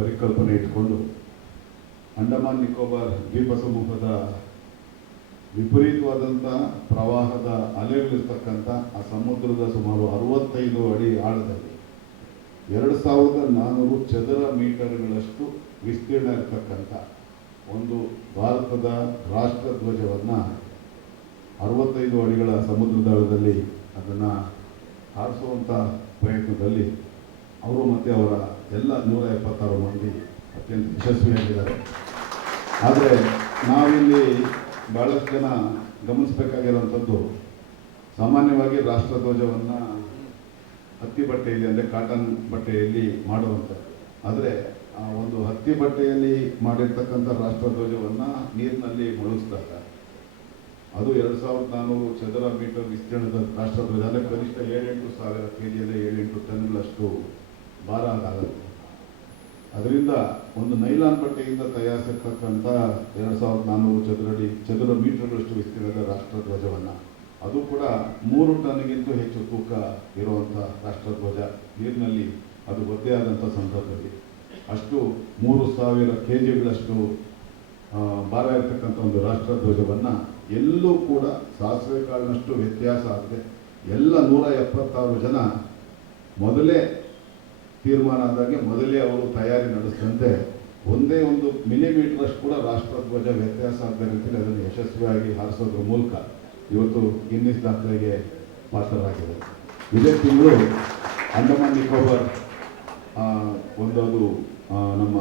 ಪರಿಕಲ್ಪನೆ ಇಟ್ಕೊಂಡು ಅಂಡಮಾನ್ ನಿಕೋಬಾರ್ ದ್ವೀಪ ಸಮೂಹದ ವಿಪರೀತವಾದಂಥ ಪ್ರವಾಹದ ಅಲೆಗಳಿರ್ತಕ್ಕಂಥ ಆ ಸಮುದ್ರದ ಸುಮಾರು 65 ಅಡಿ ಆಳದಲ್ಲಿ 2400 ಚದರ ಮೀಟರ್ಗಳಷ್ಟು ವಿಸ್ತೀರ್ಣ ಇರತಕ್ಕಂಥ ಒಂದು ಭಾರತದ ರಾಷ್ಟ್ರಧ್ವಜವನ್ನು 65 ಅಡಿಗಳ ಸಮುದ್ರದಾಳದಲ್ಲಿ ಅದನ್ನು ಹಾರಿಸುವಂಥ ಪ್ರಯತ್ನದಲ್ಲಿ ಅವರು ಮತ್ತು ಅವರ ಎಲ್ಲ 176 ಮಂದಿ ಅತ್ಯಂತ ಯಶಸ್ವಿಯಾಗಿದ್ದಾರೆ. ಆದರೆ ನಾವಿಲ್ಲಿ ಭಾಳಷ್ಟು ಜನ ಗಮನಿಸಬೇಕಾಗಿರುವಂಥದ್ದು, ಸಾಮಾನ್ಯವಾಗಿ ರಾಷ್ಟ್ರಧ್ವಜವನ್ನು ಹತ್ತಿ ಬಟ್ಟೆಯಲ್ಲಿ ಅಂದರೆ ಕಾಟನ್ ಬಟ್ಟೆಯಲ್ಲಿ ಮಾಡುವಂಥದ್ದು. ಆದರೆ ಆ ಒಂದು ಹತ್ತಿ ಬಟ್ಟೆಯಲ್ಲಿ ಮಾಡಿರ್ತಕ್ಕಂಥ ರಾಷ್ಟ್ರಧ್ವಜವನ್ನು ನೀರಿನಲ್ಲಿ ಮುಳುಗಿಸಿದಾಗ ಅದು 2400 ಚದರ ಮೀಟರ್ ವಿಸ್ತೀರ್ಣದ ರಾಷ್ಟ್ರಧ್ವಜ ಅಂದರೆ ಕನಿಷ್ಠ 7-8 ಸಾವಿರ kg ಅಂದರೆ 7-8 ಟನ್ಗಳಷ್ಟು ಭಾರ ಆಗುತ್ತೆ. ಅದರಿಂದ ಒಂದು ನೈಲಾನ್ ಬಟ್ಟೆಯಿಂದ ತಯಾರಿಸಿರ್ತಕ್ಕಂಥ 2400 ಚದರ ಮೀಟರ್ಗಳಷ್ಟು ವಿಸ್ತೀರ್ಣದ ರಾಷ್ಟ್ರಧ್ವಜವನ್ನು, ಅದು ಕೂಡ 3 ಟನ್ಗಿಂತ ಹೆಚ್ಚು ತೂಕ ಇರುವಂಥ ರಾಷ್ಟ್ರಧ್ವಜ ನೀರಿನಲ್ಲಿ ಅದು ಒದ್ದೆ ಆದಂಥ ಸಂದರ್ಭದಲ್ಲಿ ಅಷ್ಟು 3000 kgಗಳಷ್ಟು ಭಾರ ಇರತಕ್ಕಂಥ ಒಂದು ರಾಷ್ಟ್ರಧ್ವಜವನ್ನು ಎಲ್ಲೂ ಕೂಡ ಸಾಸಿವೆ ಕಾಳಿನಷ್ಟು ವ್ಯತ್ಯಾಸ ಆಗದೆ ಎಲ್ಲ 176 ಜನ ಮೊದಲೇ ತೀರ್ಮಾನ ಆದಾಗೆ ಮೊದಲೇ ಅವರು ತಯಾರಿ ನಡೆಸಿದಂತೆ ಒಂದೇ ಒಂದು ಮಿಲಿಮೀಟರಷ್ಟು ಕೂಡ ರಾಷ್ಟ್ರಧ್ವಜ ವ್ಯತ್ಯಾಸ ಆಗದ ರೀತಿಯಲ್ಲಿ ಅದನ್ನು ಯಶಸ್ವಿಯಾಗಿ ಹಾರಿಸೋದ್ರ ಮೂಲಕ ಇವತ್ತು ಗಿನ್ನಿಸ್ ದಾಖಲೆಗೆ ಪಾತ್ರರಾಗಿದೆ. ಇದೇ ತಿಂಗಳು ಅಂಡಮಾನ್ ನಿಕೋಬಾರ್ ಅದು ನಮ್ಮ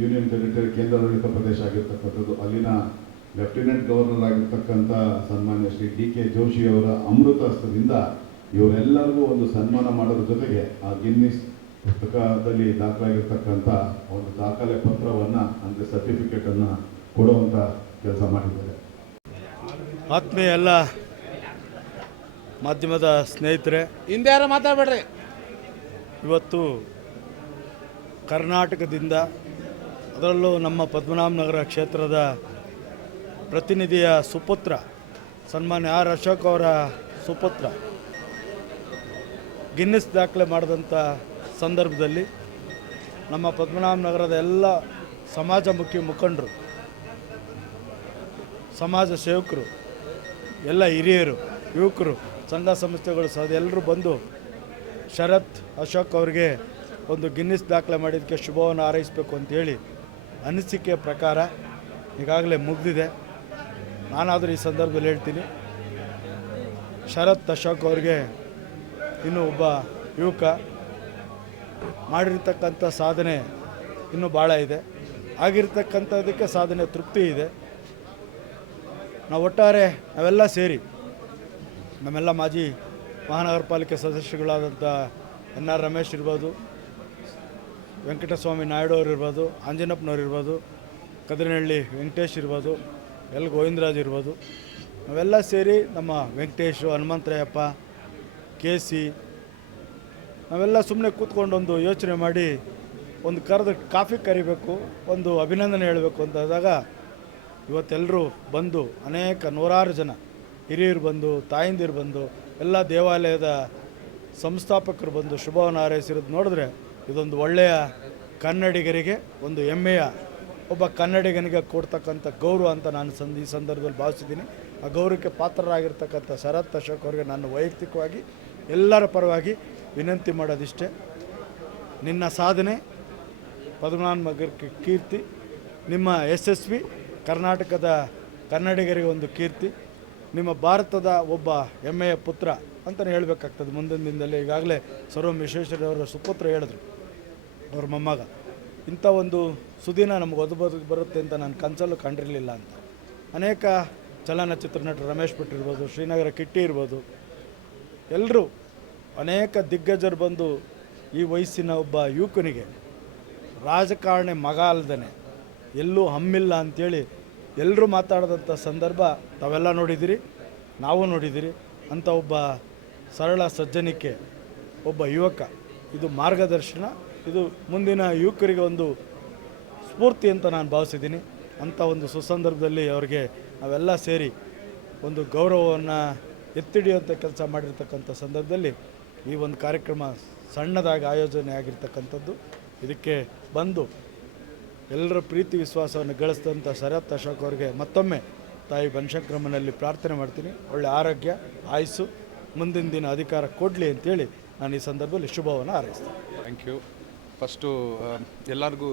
ಯೂನಿಯನ್ ಟೆರಿಟರಿ ಕೇಂದ್ರಾಡಳಿತ ಪ್ರದೇಶ ಆಗಿರ್ತಕ್ಕಂಥದ್ದು, ಅಲ್ಲಿನ ಲೆಫ್ಟಿನೆಂಟ್ ಗವರ್ನರ್ ಆಗಿರ್ತಕ್ಕಂಥ ಸನ್ಮಾನ್ಯ ಶ್ರೀ DK ಜೋಶಿ ಅವರ ಅಮೃತ ಹಸ್ತದಿಂದ ಇವರೆಲ್ಲರಿಗೂ ಒಂದು ಸನ್ಮಾನ ಮಾಡೋದ್ರ ಜೊತೆಗೆ ಆ ಗಿನ್ನಿಸ್ ಪುಸ್ತಕದಲ್ಲಿ ದಾಖಲಾಗಿರ್ತಕ್ಕಂಥ ಒಂದು ದಾಖಲೆ ಪತ್ರವನ್ನು ಅಂದರೆ ಸರ್ಟಿಫಿಕೇಟನ್ನು ಕೊಡುವಂಥ ಕೆಲಸ ಮಾಡಿದ್ದಾರೆ. ಆತ್ಮೀಯ ಎಲ್ಲ ಮಾಧ್ಯಮದ ಸ್ನೇಹಿತರೆ, ಹಿಂದೆ ಯಾರು ಮಾತಾಡಬೇಡ್ರಿ. ಇವತ್ತು ಕರ್ನಾಟಕದಿಂದ, ಅದರಲ್ಲೂ ನಮ್ಮ ಪದ್ಮನಾಭನಗರ ಕ್ಷೇತ್ರದ ಪ್ರತಿನಿಧಿಯ ಸುಪುತ್ರ ಸನ್ಮಾನ್ಯ R. ಅಶೋಕ್ ಅವರ ಸುಪುತ್ರ ಗಿನ್ನಿಸ್ ದಾಖಲೆ ಮಾಡಿದಂಥ ಸಂದರ್ಭದಲ್ಲಿ ನಮ್ಮ ಪದ್ಮನಾಭನಗರದ ಎಲ್ಲ ಸಮಾಜಮುಖಿ ಮುಖಂಡರು, ಸಮಾಜ ಸೇವಕರು, ಎಲ್ಲ ಹಿರಿಯರು, ಯುವಕರು, ಸಂಘ ಸಂಸ್ಥೆಗಳು ಸಹ ಎಲ್ಲರೂ ಬಂದು ಶರತ್ ಅಶೋಕ್ ಅವರಿಗೆ ಒಂದು ಗಿನ್ನಿಸ್ ದಾಖಲೆ ಮಾಡಿದ್ದಕ್ಕೆ ಶುಭವನ್ನು ಹಾರೈಸಬೇಕು ಅಂತೇಳಿ ಅನಿಸಿಕೆ ಪ್ರಕಾರ ಈಗಾಗಲೇ ಮುಗಿದಿದೆ. ನಾನಾದರೂ ಈ ಸಂದರ್ಭದಲ್ಲಿ ಹೇಳ್ತೀನಿ, ಶರತ್ ಅಶೋಕ್ ಅವರಿಗೆ ಇನ್ನೂ ಒಬ್ಬ ಯುವಕ ಮಾಡಿರ್ತಕ್ಕಂಥ ಸಾಧನೆ ಇನ್ನೂ ಭಾಳ ಇದೆ. ಆಗಿರ್ತಕ್ಕಂಥದಕ್ಕೆ ಸಾಧನೆ ತೃಪ್ತಿ ಇದೆ. ನಾವು ಒಟ್ಟಾರೆ ನಾವೆಲ್ಲ ಸೇರಿ ನಮ್ಮೆಲ್ಲ ಮಾಜಿ ಮಹಾನಗರ ಪಾಲಿಕೆ ಸದಸ್ಯರುಗಳಾದಂಥ NR ರಮೇಶ್ ಇರ್ಬೋದು, ವೆಂಕಟಸ್ವಾಮಿ ನಾಯ್ಡು ಅವರು ಇರ್ಬೋದು, ಆಂಜನಪ್ಪನವ್ರು ಇರ್ಬೋದು, ಕದ್ರನಹಳ್ಳಿ ವೆಂಕಟೇಶ್ ಇರ್ಬೋದು, ಗೋವಿಂದರಾಜ್ ಇರ್ಬೋದು, ನಾವೆಲ್ಲ ಸೇರಿ ನಮ್ಮ ವೆಂಕಟೇಶು, ಹನುಮಂತರಾಯಪ್ಪ, KC ನಾವೆಲ್ಲ ಸುಮ್ಮನೆ ಕೂತ್ಕೊಂಡು ಒಂದು ಯೋಚನೆ ಮಾಡಿ ಒಂದು ಕಾಫಿ ಕರಿಬೇಕು, ಒಂದು ಅಭಿನಂದನೆ ಹೇಳಬೇಕು ಅಂತಾದಾಗ ಇವತ್ತೆಲ್ಲರೂ ಬಂದು ಅನೇಕ 100 ಜನ ಹಿರಿಯರು ಬಂದು, ತಾಯಂದಿರು ಬಂದು, ಎಲ್ಲ ದೇವಾಲಯದ ಸಂಸ್ಥಾಪಕರು ಬಂದು ಶುಭವನ್ನು ಹಾರೈಸಿರೋದು ನೋಡಿದ್ರೆ ಇದೊಂದು ಒಳ್ಳೆಯ ಕನ್ನಡಿಗರಿಗೆ ಒಂದು ಹೆಮ್ಮೆಯ ಒಬ್ಬ ಕನ್ನಡಿಗನಿಗೆ ಕೊಡ್ತಕ್ಕಂಥ ಗೌರವ ಅಂತ ನಾನು ಈ ಸಂದರ್ಭದಲ್ಲಿ ಭಾವಿಸಿದ್ದೀನಿ. ಆ ಗೌರವಕ್ಕೆ ಪಾತ್ರರಾಗಿರ್ತಕ್ಕಂಥ ಶರತ್ ಅಶೋಕ್ ಅವರಿಗೆ ನಾನು ವೈಯಕ್ತಿಕವಾಗಿ ಎಲ್ಲರ ಪರವಾಗಿ ವಿನಂತಿ ಮಾಡೋದಿಷ್ಟೇ, ನಿನ್ನ ಸಾಧನೆ ಪದ್ಮನಾಭನಗರಕ್ಕೆ ಕೀರ್ತಿ, ನಿಮ್ಮ ಯಶಸ್ವಿ ಕರ್ನಾಟಕದ ಕನ್ನಡಿಗರಿಗೆ ಒಂದು ಕೀರ್ತಿ, ನಿಮ್ಮ ಭಾರತದ ಒಬ್ಬ ಹೆಮ್ಮೆಯ ಪುತ್ರ ಅಂತಲೇ ಹೇಳಬೇಕಾಗ್ತದೆ ಮುಂದಿನ ದಿನದಲ್ಲಿ. ಈಗಾಗಲೇ ಸರ್ವ ವಿಶ್ವೇಶ್ವರಯ್ಯನವರ ಸುಪುತ್ರ ಹೇಳಿದ್ರು, ಅವ್ರ ಮೊಮ್ಮಗ, ಇಂಥ ಒಂದು ಸುದಿನ ನಮಗೆ ಬರುತ್ತೆ ಅಂತ ನಾನು ಕನಸಲ್ಲೂ ಕಂಡಿರಲಿಲ್ಲ ಅಂತ. ಅನೇಕ ಚಲನಚಿತ್ರ ನಟರು ರಮೇಶ್ ಭಟ್ ಇರ್ಬೋದು, ಶ್ರೀನಗರ ಕಿಟ್ಟಿ ಇರ್ಬೋದು, ಎಲ್ಲರೂ ಅನೇಕ ದಿಗ್ಗಜರು ಬಂದು ಈ ವಯಸ್ಸಿನ ಒಬ್ಬ ಯುವಕನಿಗೆ ರಾಜಕಾರಣಿ ಮಗ ಅಲ್ದೇ ಎಲ್ಲೂ ಹಮ್ಮಿಲ್ಲ ಅಂಥೇಳಿ ಎಲ್ಲರೂ ಮಾತಾಡಿದಂಥ ಸಂದರ್ಭ ತಾವೆಲ್ಲ ನೋಡಿದ್ದೀರಿ, ನಾವು ನೋಡಿದ್ದೀರಿ. ಅಂಥ ಒಬ್ಬ ಸರಳ ಸಜ್ಜನಿಕೆ, ಒಬ್ಬ ಯುವಕ, ಇದು ಮಾರ್ಗದರ್ಶನ, ಇದು ಮುಂದಿನ ಯುವಕರಿಗೆ ಒಂದು ಸ್ಫೂರ್ತಿ ಅಂತ ನಾನು ಭಾವಿಸಿದ್ದೀನಿ. ಅಂಥ ಒಂದು ಸುಸಂದರ್ಭದಲ್ಲಿ ಅವರಿಗೆ ನಾವೆಲ್ಲ ಸೇರಿ ಒಂದು ಗೌರವವನ್ನು ಎತ್ತಿಡಿಯುವಂಥ ಕೆಲಸ ಮಾಡಿರ್ತಕ್ಕಂಥ ಸಂದರ್ಭದಲ್ಲಿ ಈ ಒಂದು ಕಾರ್ಯಕ್ರಮ ಸಣ್ಣದಾಗಿ ಆಯೋಜನೆ ಆಗಿರ್ತಕ್ಕಂಥದ್ದು. ಇದಕ್ಕೆ ಬಂದು ಎಲ್ಲರ ಪ್ರೀತಿ ವಿಶ್ವಾಸವನ್ನು ಗಳಿಸಿದಂಥ ಶರತ್ ಅಶೋಕ್ ಅವರಿಗೆ ಮತ್ತೊಮ್ಮೆ ತಾಯಿ ಬನಶಂಕರಮ್ಮನಲ್ಲಿ ಪ್ರಾರ್ಥನೆ ಮಾಡ್ತೀನಿ. ಒಳ್ಳೆ ಆರೋಗ್ಯ, ಆಯುಸ್ಸು, ಮುಂದಿನ ದಿನ ಅಧಿಕಾರ ಕೊಡಲಿ ಅಂತೇಳಿ ನಾನು ಈ ಸಂದರ್ಭದಲ್ಲಿ ಶುಭವನ್ನು ಹಾರೈಸ್ತೀನಿ. Thank you. ಫಸ್ಟು ಎಲ್ಲರಿಗೂ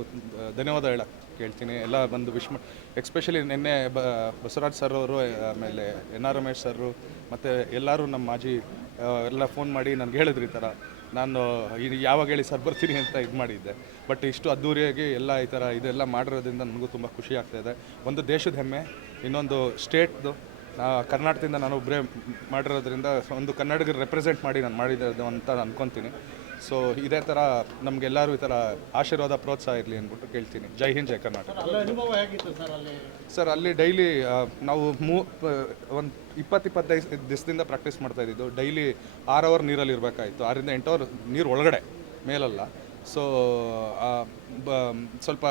ಧನ್ಯವಾದ ಹೇಳಕ್ಕೆ ಕೇಳ್ತೀನಿ. ಎಲ್ಲ ಬಂದು ಎಕ್ಸ್ಪೆಷಲಿ ನಿನ್ನೆ ಬಸವರಾಜ್ ಸರ್ ಅವರು, ಆಮೇಲೆ NR ರಮೇಶ್ ಸರು ಮತ್ತು ಎಲ್ಲರೂ ನಮ್ಮ ಮಾಜಿ ಎಲ್ಲ ಫೋನ್ ಮಾಡಿ ನನಗೆ ಹೇಳಿದ್ರು ಈ ಥರ. ನಾನು ಯಾವಾಗ ಹೇಳಿ ಸರ್ ಬರ್ತೀನಿ ಅಂತ ಇದು ಮಾಡಿದ್ದೆ. ಬಟ್ ಇಷ್ಟು ಅದ್ದೂರಿಯಾಗಿ ಎಲ್ಲ ಈ ಥರ ಇದೆಲ್ಲ ಮಾಡಿರೋದ್ರಿಂದ ನನಗೂ ತುಂಬ ಖುಷಿ ಆಗ್ತಾಯಿದೆ. ಒಂದು ದೇಶದ ಹೆಮ್ಮೆ, ಇನ್ನೊಂದು ಸ್ಟೇಟ್ದು, ಕರ್ನಾಟಕದಿಂದ ನಾನು ಒಬ್ಬರೇ ಮಾಡಿರೋದ್ರಿಂದ ಒಂದು ಕನ್ನಡಿಗರು ರೆಪ್ರೆಸೆಂಟ್ ಮಾಡಿ ನಾನು ಮಾಡಿದ್ದು ಅಂತ ಅನ್ಕೊತೀನಿ. ಸೊ ಇದೇ ಥರ ನಮಗೆಲ್ಲರೂ ಈ ಥರ ಆಶೀರ್ವಾದ ಪ್ರೋತ್ಸಾಹ ಇರಲಿ ಅಂದ್ಬಿಟ್ಟು ಕೇಳ್ತೀನಿ. ಜೈ ಹಿಂದ್, ಜೈ ಕರ್ನಾಟಕ. ಸರ್ ಅಲ್ಲಿ ಡೈಲಿ ನಾವು ಒಂದು 20-25 ದಿವಸದಿಂದ ಪ್ರಾಕ್ಟೀಸ್ ಮಾಡ್ತಾಯಿದ್ದು. ಡೈಲಿ 6 ಅವರ್ ನೀರಲ್ಲಿ ಇರಬೇಕಾಯಿತು. 6ರಿಂದ 8 ಅವರ್ ನೀರು ಒಳಗಡೆ, ಮೇಲಲ್ಲ. ಸೊ ಸ್ವಲ್ಪ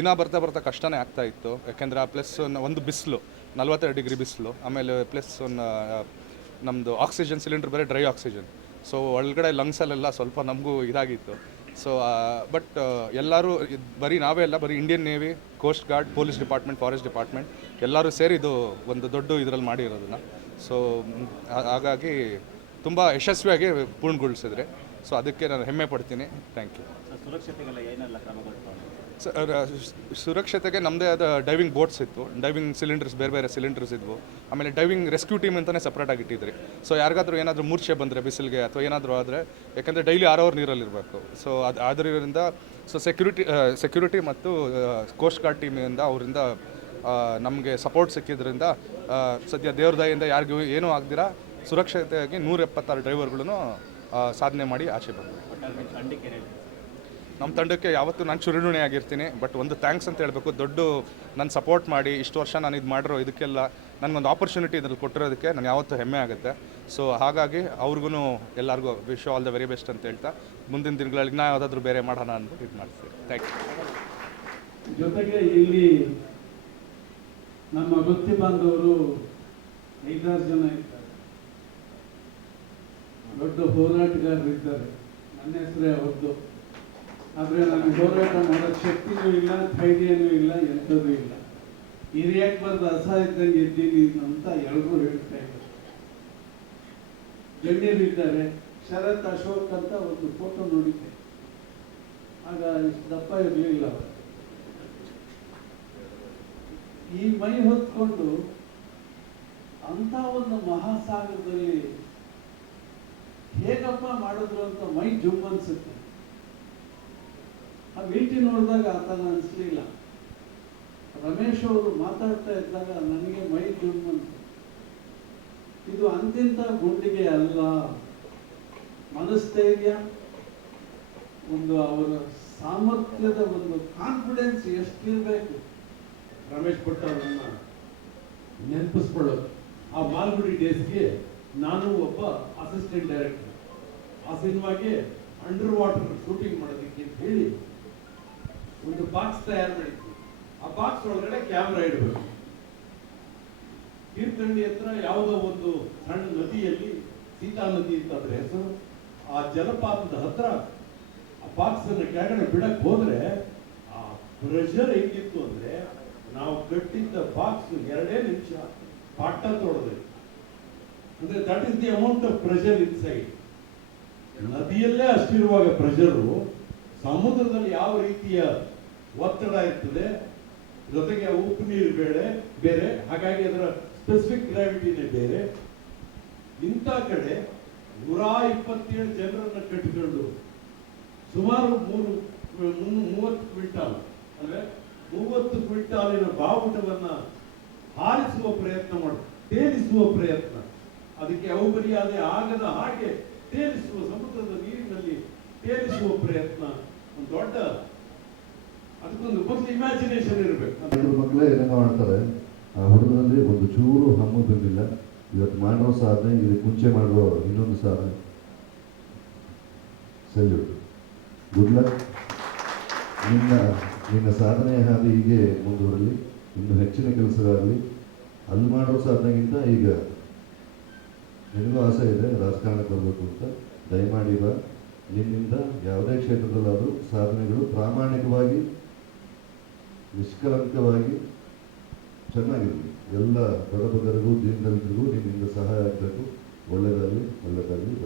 ದಿನ ಬರ್ತಾ ಕಷ್ಟನೇ ಆಗ್ತಾಯಿತ್ತು. ಯಾಕೆಂದರೆ ಆ ಪ್ಲಸ್ ಒಂದು ಬಿಸಿಲು, 42 ಡಿಗ್ರಿ ಬಿಸಿಲು, ಆಮೇಲೆ ಪ್ಲಸ್ ನಮ್ಮದು ಆಕ್ಸಿಜನ್ ಸಿಲಿಂಡರ್ ಬೇರೆ ಡ್ರೈ ಆಕ್ಸಿಜನ್. ಸೊ ಒಳಗಡೆ ಲಂಗ್ಸಲ್ಲೆಲ್ಲ ಸ್ವಲ್ಪ ನಮಗೂ ಇದಾಗಿತ್ತು. ಸೊ ಬಟ್ ಎಲ್ಲರೂ ಬರೀ ನಾವೇ ಅಲ್ಲ, ಬರೀ Indian Navy, coast guard, police department, forest department ಎಲ್ಲರೂ ಸೇರಿ ಇದು ಒಂದು ದೊಡ್ಡ ಇದರಲ್ಲಿ ಮಾಡಿರೋದನ್ನು. ಸೊ ಹಾಗಾಗಿ ತುಂಬ ಯಶಸ್ವಿಯಾಗಿ ಪೂರ್ಣಗೊಳಿಸಿದ್ರೆ. ಸೊ ಅದಕ್ಕೆ ನಾನು ಹೆಮ್ಮೆ ಪಡ್ತೀನಿ. Thank you. ಸುರಕ್ಷತೆಗೆ ನಮ್ಮದೇ ಆದ ಡೈವಿಂಗ್ ಬೋಟ್ಸ್ ಇತ್ತು, ಡೈವಿಂಗ್ ಸಿಲಿಂಡರ್ಸ್, ಬೇರೆ ಸಿಲಿಂಡರ್ಸ್ ಇದ್ವು. ಆಮೇಲೆ ಡೈವಿಂಗ್ ರೆಸ್ಕ್ಯೂ ಟೀಮ್ ಅಂತಲೇ ಸಪ್ರೇಟಾಗಿ ಇಟ್ಟಿದ್ರಿ. ಸೊ ಯಾರಿಗಾದ್ರೂ ಏನಾದರೂ ಮೂರ್ಛೆ ಬಂದರೆ ಬಿಸಿಲಿಗೆ ಅಥವಾ ಏನಾದರೂ ಆದರೆ, ಯಾಕಂದರೆ ಡೈಲಿ 6 ಅವರ್ ನೀರಲ್ಲಿರಬೇಕು. ಸೊ ಅದರಿಂದ ಸೆಕ್ಯೂರಿಟಿ ಮತ್ತು ಕೋಸ್ಟ್ ಗಾರ್ಡ್ ಟೀಮಿಂದ ಅವರಿಂದ ನಮಗೆ ಸಪೋರ್ಟ್ ಸಿಕ್ಕಿದ್ರಿಂದ ಸದ್ಯ ದೇವ್ರ ದಯೆಯಿಂದ ಯಾರಿಗೂ ಏನೂ ಆಗದಿರ ಸುರಕ್ಷತೆಯಾಗಿ 176 ಡ್ರೈವರ್ಗಳನ್ನು ಸಾಧನೆ ಮಾಡಿ ಆಚೆ ಬಂದರು. ನಮ್ಮ ತಂಡಕ್ಕೆ ಯಾವತ್ತೂ ನಾನು ಚಿರಋಣಿ ಆಗಿರ್ತೀನಿ. ಬಟ್ ಒಂದು ಥ್ಯಾಂಕ್ಸ್ ಅಂತ ಹೇಳಬೇಕು. ದೊಡ್ಡ ನನ್ನ ಸಪೋರ್ಟ್ ಮಾಡಿ ಇಷ್ಟು ವರ್ಷ ನಾನು ಇದು ಮಾಡಿರೋ ಇದಕ್ಕೆಲ್ಲ ನನಗೊಂದು ಆಪರ್ಚುನಿಟಿ ಇದ್ರಲ್ಲಿ ಕೊಟ್ಟಿರೋದಕ್ಕೆ ನಾನು ಯಾವತ್ತೂ ಹೆಮ್ಮೆ ಆಗುತ್ತೆ. ಸೊ ಹಾಗಾಗಿ ಅವ್ರಿಗೂ ಎಲ್ಲರಿಗೂ wish all the very best ಅಂತ ಹೇಳ್ತಾ, ಮುಂದಿನ ದಿನಗಳಲ್ಲಿ ನಾ ಯಾವುದಾದ್ರೂ ಬೇರೆ ಮಾಡೋಣ ಅಂದ್ಬಿಟ್ಟು ಇದು ಮಾಡ್ತೀನಿ. Thank you. ಜೊತೆಗೆ ಇಲ್ಲಿ ನಮ್ಮ ವೃತ್ತಿ ಬಾಂಧವರು 5-6 ಜನ ಇದ್ದಾರೆ, ದೊಡ್ಡ ಹೋರಾಟಗಾರರಿದ್ದಾರೆ. ನನ್ನ ಹೆಸರೇ ಅವ್ರದ್ದು. ಆದರೆ ನನಗೆ ಹೋರಾಟ ಮಾಡೋ ಶಕ್ತಿನೂ ಇಲ್ಲ, ಧೈರ್ಯನೂ ಇಲ್ಲ, ಎಂಥದ್ದು ಇಲ್ಲ. ಹಿರಿಯಕ್ಕೆ ಬಂದು ಅಸಹಾಯದಂಗೆ ಇದ್ದೀನಿ ಅಂತ ಎಲ್ಲರೂ ಹೇಳ್ತಾ ಇದ್ದಾರೆ. ಗಣ್ಯರಿದ್ದಾರೆ. ಶರತ್ ಅಶೋಕ್ ಅಂತ ಒಂದು ಫೋಟೋ ನೋಡಿದ್ದೆ, ಆಗ ಇಷ್ಟು ದಪ್ಪ ಇರಲಿಲ್ಲ. ಈ ಮೈ ಹೊತ್ಕೊಂಡು ಅಂತ ಒಂದು ಮಹಾಸಾಗರದಲ್ಲಿ ಹೇಗಪ್ಪ ಮಾಡಿದ್ರು ಅಂತ ಮೈ ಜುಮ್ ಅನ್ಸುತ್ತೆ. ಆ ಭೇಟಿ ನೋಡಿದಾಗ ಆ ಥರ ಅನಿಸ್ಲಿಲ್ಲ. ರಮೇಶ್ ಅವರು ಮಾತಾಡ್ತಾ ಇದ್ದಾಗ ನನಗೆ ಮೈ ಜುಮ್ ಅಂತ. ಇದು ಅಂತಿಂತ ಗುಂಡಿಗೆ ಅಲ್ಲ. ಮನಸ್ಥೈರ್ಯ, ಒಂದು ಅವರ ಸಾಮರ್ಥ್ಯದ ಒಂದು ಕಾನ್ಫಿಡೆನ್ಸ್ ಎಷ್ಟಿರಬೇಕು. ರಮೇಶ್ ಭಟ್ ಅವರನ್ನ ನೆನಪಿಸ್ಕೊಳ್ಳೋದು. ಆ ಮಾಲ್ಗುಡಿ ಡೇಸ್ಗೆ ನಾನು ಒಬ್ಬ ಅಸಿಸ್ಟೆಂಟ್ ಡೈರೆಕ್ಟರ್. ಆ ಸಿನಿಮಾಗೆ ಅಂಡರ್ ವಾಟರ್ ಶೂಟಿಂಗ್ ಮಾಡೋದಕ್ಕೆ ಅಂತ ಹೇಳಿ ಒಂದು ಬಾಕ್ಸ್ ತಯಾರು ಮಾಡಿದ್ವಿ. ಆ ಬಾಕ್ಸ್ ಒಳಗಡೆ ಕ್ಯಾಮ್ರಾ ಇಡಬೇಕು. ತೀರ್ಥಹಳ್ಳಿ ಹತ್ರ ಯಾವುದೋ ಒಂದು ಸಣ್ಣ ನದಿಯಲ್ಲಿ, ಸೀತಾ ನದಿ ಅಂತ ಅದ್ರ ಹೆಸರು, ಆ ಜಲಪಾತದ ಹತ್ರ ಆ ಬಾಕ್ಸ್ ಅನ್ನ ಕೆಳಗಡೆ ಬಿಡಕ್ ಹೋದ್ರೆ ಆ ಪ್ರೆಷರ್ ಹೆಂಗಿತ್ತು ಅಂದ್ರೆ, ನಾವು ಕಟ್ಟಿದ್ದ ಬಾಕ್ಸ್ 2 ನಿಮಿಷ ಪಾಠ ತೊಳೆದ್ವಿ. ಅಂದ್ರೆ that is the amount of pressure inside. ನದಿಯಲ್ಲೇ ಅಷ್ಟಿರುವಾಗ ಪ್ರೆಷರು, ಸಮುದ್ರದಲ್ಲಿ ಯಾವ ರೀತಿಯ ಒತ್ತಡ ಇರ್ತದೆ, ಜೊತೆಗೆ ಉಪ್ಪು ನೀರು ಬೇರೆ, ಹಾಗಾಗಿ ಅದರ ಸ್ಪೆಸಿಫಿಕ್ ಗ್ರಾವಿಟಿನೇ ಬೇರೆ. ಇಂಥ ಕಡೆ 127 ಜನರನ್ನ ಕಟ್ಟಿಕೊಂಡು ಸುಮಾರು 30 ಕ್ವಿಂಟಾಲ್ ಅಂದ್ರೆ 30 ಕ್ವಿಂಟಾಲಿನ ಬಾವುಟವನ್ನ ಹಾರಿಸುವ ಪ್ರಯತ್ನ ತೇಲಿಸುವ ಪ್ರಯತ್ನ, ಅದಕ್ಕೆ ಔಪರ್ಯಾದೆ ಆಗದ ಹಾಗೆ ತೇಲಿಸುವ, ಸಮುದ್ರದ ನೀರಿನಲ್ಲಿ ತೇಲಿಸುವ ಪ್ರಯತ್ನ. ಒಂದು ದೊಡ್ಡ, ಅದಕ್ಕೊಂದು ಮೊದಲು ಇಮ್ಯಾಜಿನೇಷನ್ ಇರಬೇಕು. ಮಕ್ಕಳೇ ಏನೋ ಮಾಡ್ತಾರೆ. ಆ ಹುಡುಗರಲ್ಲಿ ಒಂದು ಚೂರು ಹಮ್ಮದಿಲ್ಲ. ಇವತ್ತು ಮಾಡಿರೋ ಸಾಧನೆ, ಇದಕ್ಕೆ ಮುಂಚೆ ಮಾಡಿರೋ ಇನ್ನೊಂದು ಸಾಧನೆ. Salute, good luck. ನಿನ್ನ ಸಾಧನೆಯ ಹಾದಿ ಹೀಗೆ ಮುಂದುವರಲಿ, ಇನ್ನು ಹೆಚ್ಚಿನ ಕೆಲಸವಾಗಲಿ. ಅಲ್ಲಿ ಮಾಡೋ ಸಾಧನೆಗಿಂತ ಈಗ ನಿನಗೂ ಆಸೆ ಇದೆ ರಾಜಕಾರಣಕ್ಕೆ ಬರಬೇಕು ಅಂತ. ದಯಮಾಡಿ ಬಾ. ನಿನ್ನಿಂದ ಯಾವುದೇ ಕ್ಷೇತ್ರದಲ್ಲಾದರೂ ಸಾಧನೆಗಳು ಪ್ರಾಮಾಣಿಕವಾಗಿ ನಿಷ್ಕಲಂಕವಾಗಿ ಚೆನ್ನಾಗಿರಲಿ. ಎಲ್ಲ ಬಡಬಗರಿಗೂ ದೀನದಲಿತರಿಗೂ ನಿಮ್ಮಿಂದ ಸಹಾಯ ಆಗಬೇಕು. ಒಳ್ಳೆಯದಾಗಲಿ, ಒಳ್ಳೆಯದಾಗಲಿ.